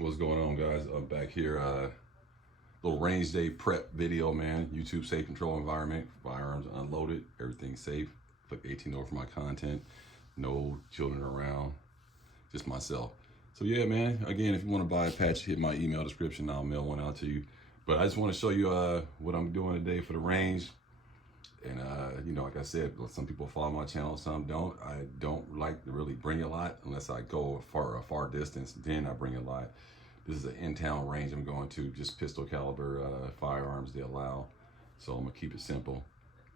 What's going on, guys? I'm back here. Little range day prep video, man. YouTube safe control environment. Firearms unloaded. Everything safe. Click 18 over for my content. No children around. Just myself. So yeah, man. Again, if you want to buy a patch, hit my email description. I'll mail one out to you. But I just want to show you what I'm doing today for the range. And like I said, some people follow my channel, some don't. I don't like to really bring a lot unless I go a far distance. Then I bring a lot. This is an in-town range I'm going to, just pistol caliber firearms they allow. So I'm gonna keep it simple.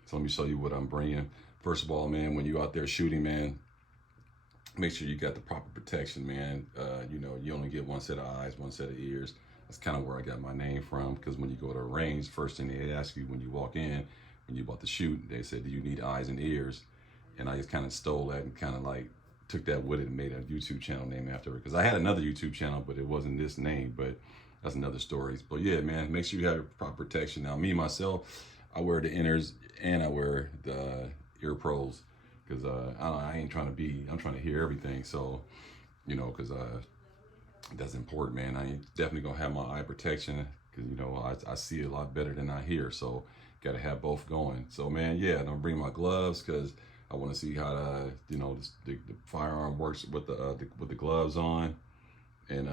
So let me show you what I'm bringing. First of all, man, when you out there shooting, man, make sure you got the proper protection, man. You only get one set of eyes, one set of ears. That's kind of where I got my name from, because when you go to a range, first thing they ask you when you walk in, when you about to shoot, they said, do you need eyes and ears? And I just kind of stole that and kind of like took that with it and made a YouTube channel name after it. Because I had another YouTube channel, but it wasn't this name, but that's another story. But yeah, man, make sure you have proper protection. Now, me, myself, I wear the inners and I wear the ear pros, because I ain't trying to be, I'm trying to hear everything. So, because that's important, man. I ain't definitely gonna have my eye protection, because I see a lot better than I hear. So got to have both going. So man, yeah, I'm gonna bring my gloves because I want to see how the firearm works with the gloves on. And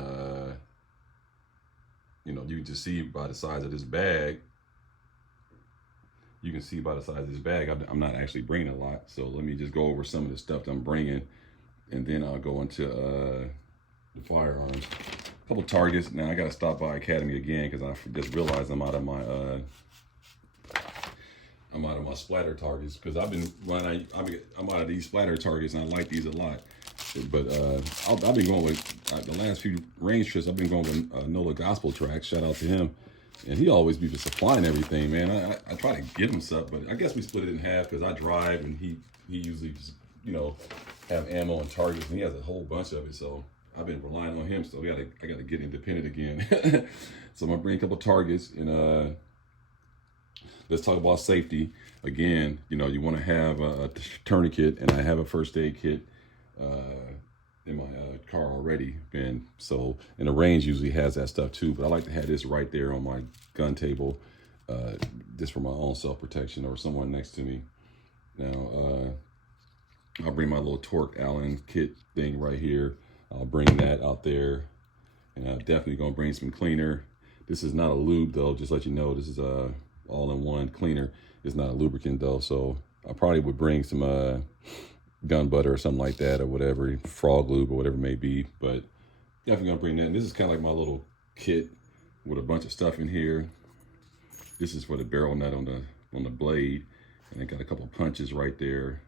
you can just see by the size of this bag. You can see by the size of this bag, I'm not actually bringing a lot. So let me just go over some of the stuff that I'm bringing, and then I'll go into the firearms. A couple targets. Now I got to stop by Academy again because I just realized I'm out of my splatter targets, because I've been running. I'm out of these splatter targets, and I like these a lot. But I've been going with the last few range trips. I've been going with Nola Gospel Tracks. Shout out to him, and he always be just supplying everything, man. I try to give him stuff, but I guess we split it in half because I drive and he usually just have ammo and targets, and he has a whole bunch of it. So I've been relying on him. So I gotta get independent again. So I'm gonna bring a couple targets, and let's talk about safety. Again, you want to have a tourniquet, and I have a first aid kit in my car already. And the range usually has that stuff too, but I like to have this right there on my gun table, just for my own self-protection or someone next to me. Now, I'll bring my little torque Allen kit thing right here. I'll bring that out there, and I'm definitely gonna bring some cleaner. This is not a lube though, just let you know. This is a all-in-one cleaner. It's not a lubricant though, so I probably would bring some gun butter or something like that, or whatever, frog lube or whatever it may be. But definitely gonna bring that. And this is kind of like my little kit with a bunch of stuff in here. This is for the barrel nut on the blade, and it got a couple punches right there,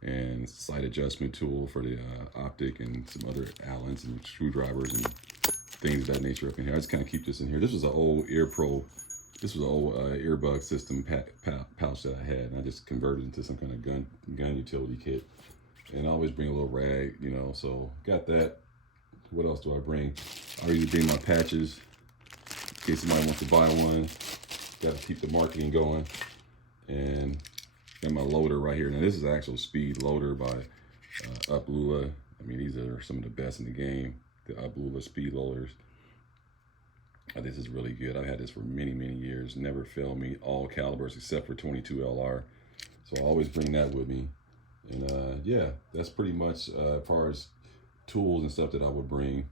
and sight adjustment tool for the optic, and some other Allens and screwdrivers and things of that nature up in here. I just kind of keep this in here. This was an old This was an old earbud system pouch that I had, and I just converted it into some kind of gun utility kit. And I always bring a little rag, so got that. What else do I bring? I usually bring my patches in case somebody wants to buy one. Got to keep the marketing going. And got my loader right here. Now this is an actual speed loader by Uplula. I mean, these are some of the best in the game, the Uplula speed loaders. This is really good. I've had this for many years. Never failed me. All calibers except for 22 LR. So I always bring that with me. And yeah, that's pretty much as far as tools and stuff that I would bring.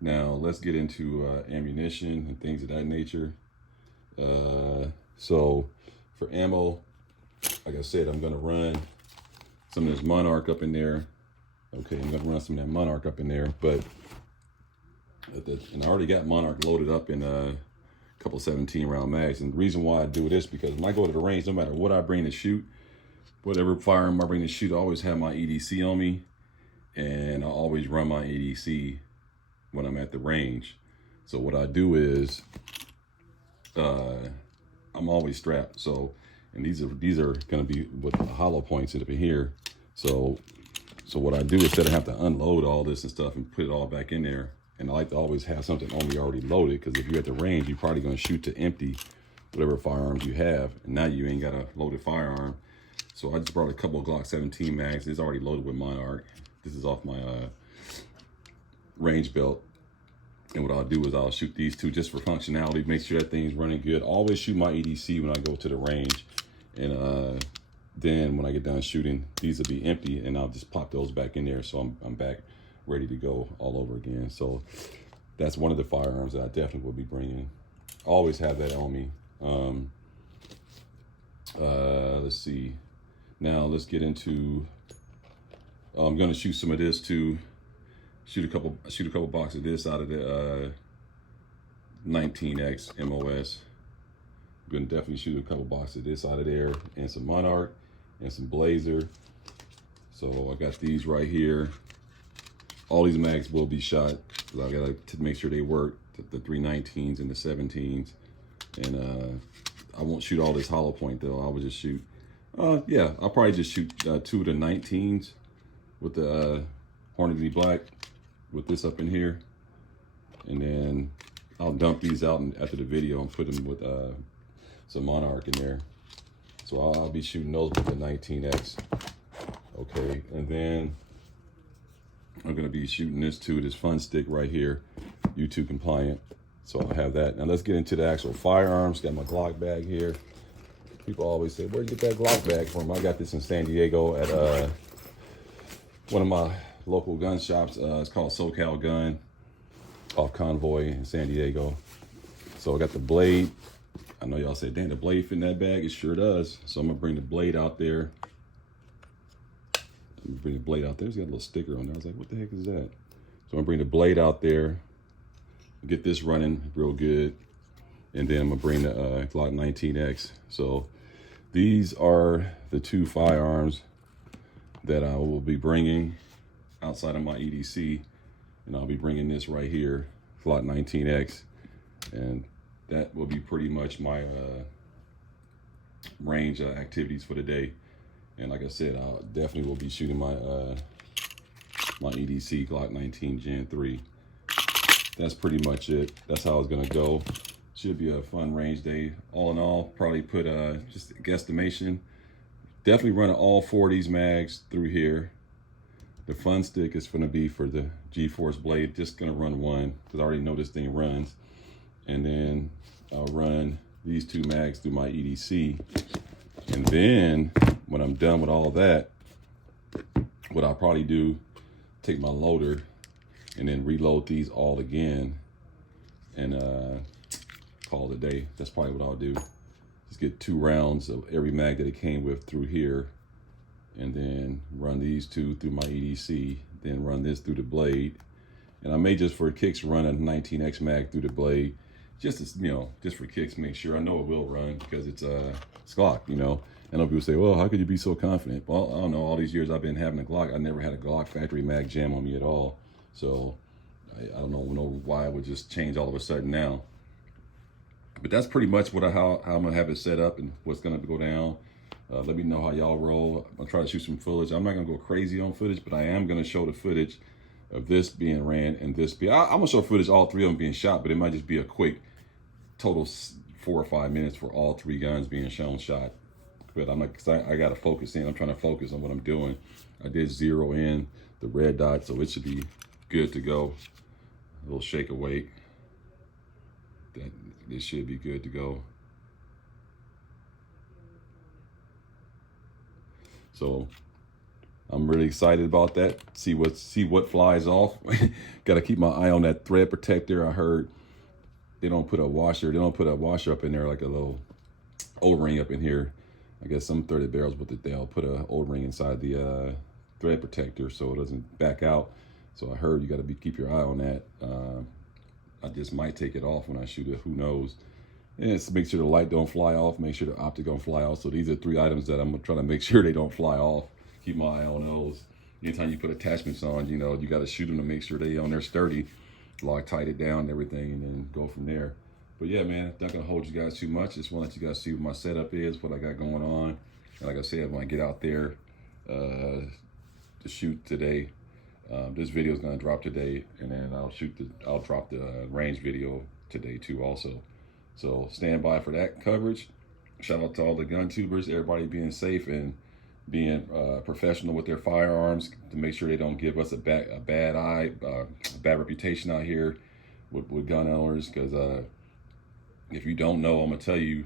Now let's get into ammunition and things of that nature. So for ammo, like I said, I'm gonna run some of this Monarch up in there. Okay, I'm gonna run some of that Monarch up in there, but and I already got Monarch loaded up in a couple 17 round mags. And the reason why I do this, because when I go to the range, no matter what I bring to shoot, whatever firearm I bring to shoot, I always have my EDC on me, and I always run my EDC when I'm at the range. So what I do is I'm always strapped. So, and these are going to be with the hollow points up in here. So what I do, instead of have to unload all this and stuff and put it all back in there, and I like to always have something on me already loaded, because if you're at the range, you're probably going to shoot to empty whatever firearms you have, and now you ain't got a loaded firearm. So I just brought a couple of Glock 17 mags. It's already loaded with Monarch. This is off my range belt. And what I'll do is I'll shoot these two just for functionality, make sure that thing's running good. Always shoot my EDC when I go to the range. And then when I get done shooting, these will be empty and I'll just pop those back in there. So I'm back ready to go all over again. So that's one of the firearms that I definitely will be bringing. Always have that on me. Let's see. Now let's get into, I'm gonna shoot some of this too. Shoot a couple boxes of this out of the 19X MOS. I'm gonna definitely shoot a couple boxes of this out of there, and some Monarch and some Blazer. So I got these right here. All these mags will be shot. I gotta to make sure they work. The 319s and the 17s, and I won't shoot all this hollow point though. I will just shoot. Yeah, I'll probably just shoot 2 of the 19s with the Hornady Black with this up in here, and then I'll dump these out after the video and put them with some Monarch in there. So I'll be shooting those with the 19X. Okay, and then I'm gonna be shooting this too, this fun stick right here, U2 compliant. So I'll have that. Now let's get into the actual firearms. Got my Glock bag here. People always say, where'd you get that Glock bag from? I got this in San Diego at one of my local gun shops. It's called SoCal Gun off Convoy in San Diego. So I got the blade. I know y'all say, dang, the blade fit in that bag. It sure does. So I'm gonna bring the blade out there. Bring the blade out there. It's got a little sticker on there. I was like, what the heck is that? So I'm gonna bring the blade out there, get this running real good, and then I'm gonna bring the Glock 19X. So these are the two firearms that I will be bringing outside of my EDC, and I'll be bringing this right here, Glock 19X, and that will be pretty much my range activities for the day. And like I said, I definitely will be shooting my my EDC Glock 19 Gen 3. That's pretty much it. That's how it's gonna go. Should be a fun range day. All in all, probably put just a guesstimation. Definitely running all 4 of these mags through here. The fun stick is gonna be for the G-Force blade. Just gonna run one because I already know this thing runs. And then I'll run these 2 mags through my EDC. And then when I'm done with all that, what I'll probably do, take my loader and then reload these all again and call it a day. That's probably what I'll do. Just get 2 rounds of every mag that it came with through here, and then run these 2 through my EDC, then run this through the blade. And I may just for kicks run a 19X mag through the blade, just as, you know, just for kicks, make sure. I know it will run because it's Glock, you know. And people say, well, how could you be so confident? Well, I don't know, all these years I've been having a Glock, I never had a Glock factory mag jam on me at all. So I don't know why I would just change all of a sudden now. But that's pretty much how I'm gonna have it set up and what's gonna go down. Let me know how y'all roll. I'll try to shoot some footage. I'm not gonna go crazy on footage, but I am gonna show the footage of this being ran and this being, I'm gonna show footage all 3 of them being shot, but it might just be a quick total 4 or 5 minutes for all 3 guns being shown shot. But I'm like, I gotta focus in. I'm trying to focus on what I'm doing. I did zero in the red dot, so it should be good to go. A little shake awake. This should be good to go. So I'm really excited about that. See what flies off. Got to keep my eye on that thread protector. I heard they don't put a washer. They don't put a washer up in there, like a little O-ring up in here. I guess some 30 barrels, but they'll put a O-ring inside the thread protector so it doesn't back out. So I heard you got to keep your eye on that. I just might take it off when I shoot it. Who knows? And it's make sure the light don't fly off. Make sure the optic don't fly off. So these are 3 items that I'm trying to make sure they don't fly off. Keep my eye on those. Anytime you put attachments on, you know, you got to shoot them to make sure they on there sturdy. Lock tight it down and everything, and then go from there. But yeah, man, not gonna hold you guys too much. Just want to let you guys see what my setup is, what I got going on. And like I said, when I get out there to shoot today, this video is gonna drop today, and then I'll drop the range video today too also. So stand by for that coverage. Shout out to all the gun tubers, everybody being safe and being professional with their firearms to make sure they don't give us a bad reputation out here. with gun owners, because if you don't know, I'm gonna tell you,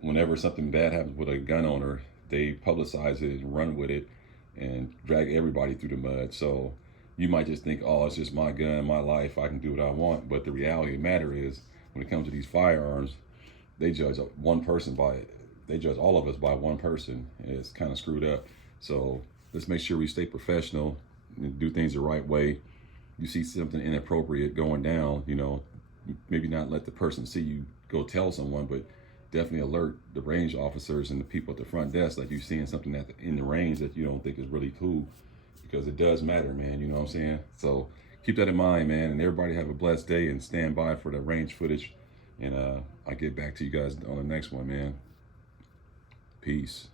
whenever something bad happens with a gun owner, they publicize it and run with it and drag everybody through the mud. So you might just think, oh, it's just my gun, my life, I can do what I want. But the reality of the matter is, when it comes to these firearms, they judge one person by it. They judge all of us by one person. It's kind of screwed up. So let's make sure we stay professional and do things the right way. You see something inappropriate going down, maybe not let the person see you go tell someone, but definitely alert the range officers and the people at the front desk, like you're seeing something in the range that you don't think is really cool, because it does matter, man. You know what I'm saying? So keep that in mind, man. And everybody have a blessed day, and stand by for the range footage. And I'll get back to you guys on the next one, man. Peace.